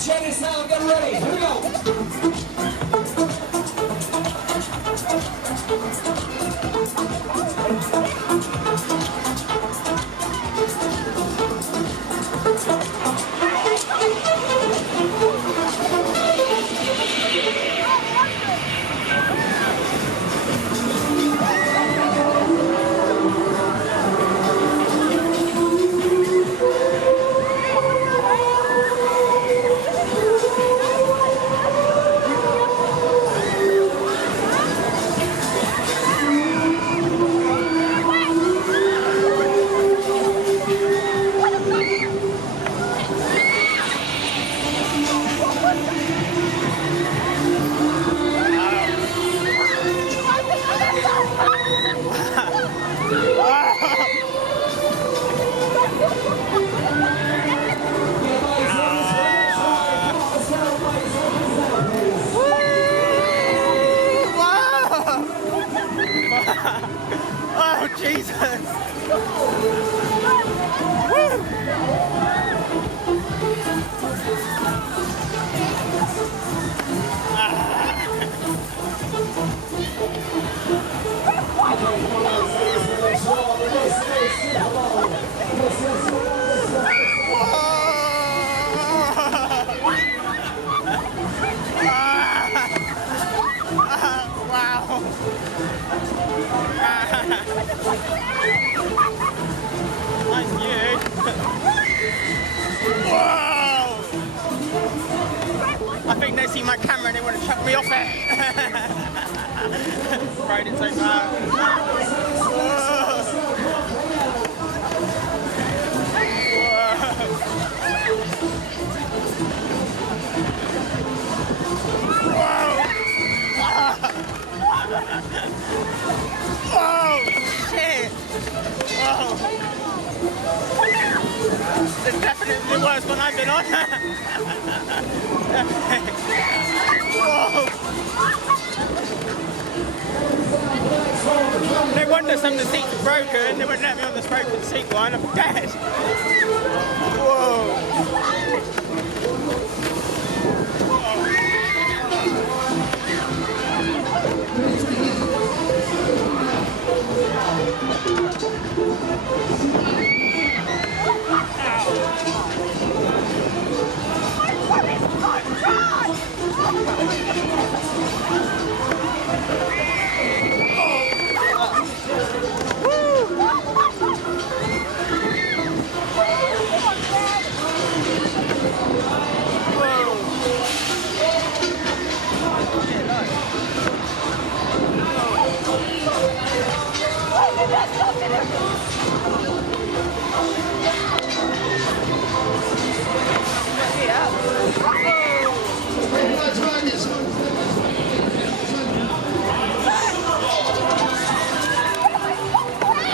Check this out, get ready, here we go. Oh, Jesus! Wow! Nice view. Whoa! I think they see my camera and they want to chuck me off it. Ride it so far. Oh, shit! Oh. It's definitely the worst one I've been on. Whoa. No wonder some of the seats are broken. They wouldn't let me on this broken seat one. I'm dead. Whoa. Oh,